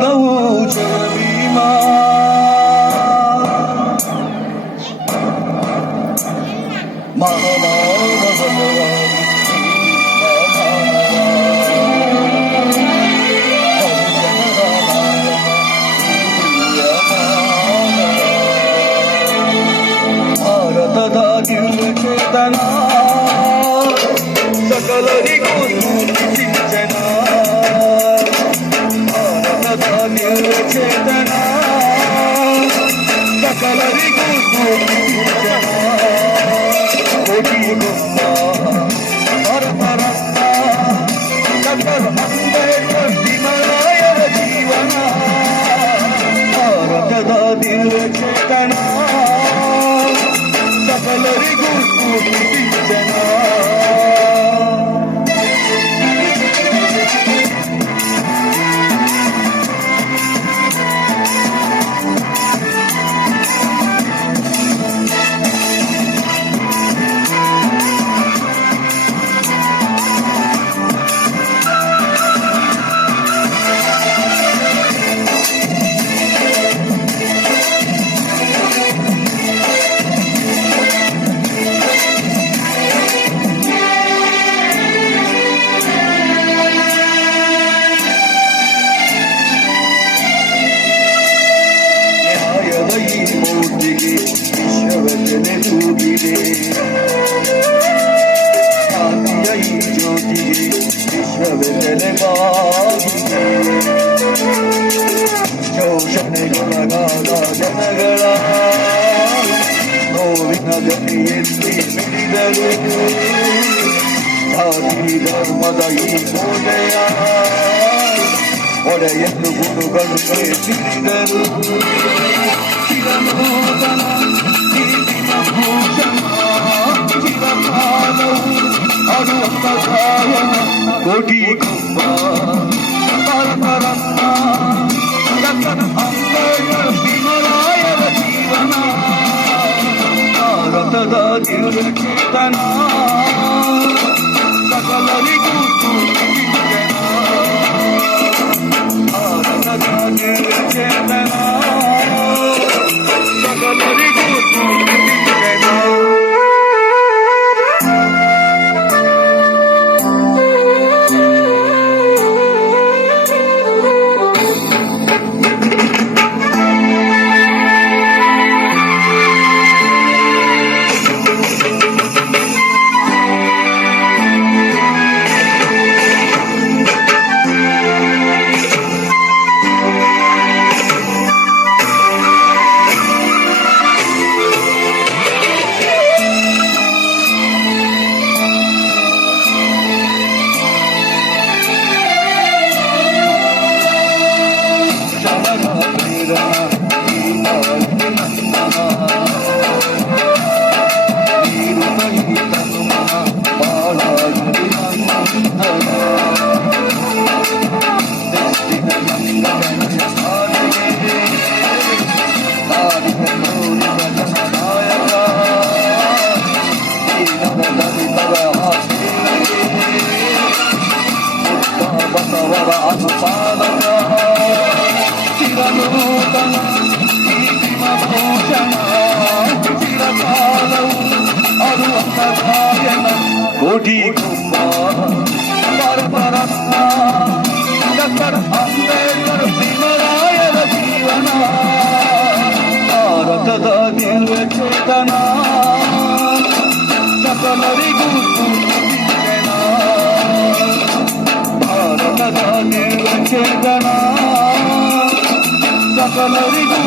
ಭಾರತವು ಜೀಮಾ ಭಾರತದ ನಿರ್ಚೇತನ ಸಕಲರಿಗೂ ಸಿಂಚನ ಭಾರತದ ನಿರ್ಚೇತನ ಸಕಲರಿಗೂ ಸಿಂಚನ ಕೋಟಿಗೊಮ್ಮ ಭಾರತ ರತ್ನ ಡಾಕ್ಟರ್ ಅಂಬೇಡ್ಕರ್ ಭೀಮರಾಯರ ಜೀವನ ಭಾರತದ ನಿರ್ಚೇತನ ಸಕಲರಿಗೂ ಸಿಂಚನ ಮೂರ್ತಿಗೆ ವಿಶ್ವವಚನೆ ತೂಗಿದೆ ಶಾಂತಿಯ ಈ ಜ್ಯೋತಿಗೆ ವಿಶ್ವವಚನೆ ಬಾಗಿದೆ ಶೋಷಣೆಗೊಳಗಾದ ಜನಗಳ ನೋವಿನ ಧ್ವನಿಯಲ್ಲಿ ಮಿಡಿದರು ಜಾತಿ ಧರ್ಮದ ಈ ಕೋಟೆಯ ಒಡೆಯನ್ನು ಗುರುಗಳು ತಿಳಿದರು ಚಿರನೂತನ ಜೀವಿನ ಭೂಷಣ ಚಿರಕಾಲವು ಅಡುವಂತ ಗಾಯನ ಕೋಟಿ ಕುಂಭ ಭಾರತ ರತ್ನ ಡಾಕ್ಟರ್ ಅಂಬೇಡ್ಕರ್ ಭೀಮರಾಯರ ಜೀವನ ಭಾರತದ ನಿರ್ಚೇತನ ಸಕಲರಿಗೂ ಸಿಂಚನ ಭಾರತದ ನಿರ್ಚೇತನ ಸಕಲರಿಗೂ ಸಿಂಚನ ಬಸವರ ಅನುಪಾಲಕ ಚಿರನೂತನ ಭೀಮ ಭೂಷಣ ಚಿರಕಾಲವು ಅರುವಂತ ಗಾಯನ ಕೋಟಿ ಕುಂಭ ಭಾರತ ರತ್ನ ಡಾಕ್ಟರ್ ಅಂಬೇಡ್ಕರ್ ಭೀಮರಾಯರ ಜೀವನ ಭಾರತದ ನಿರ್ಚೇತನ ಸಕಲರಿಗೂ ಸಿಂಚನ ಭಾರತದ ನಿರ್ಚೇತನ ಸಕಲರಿಗೂ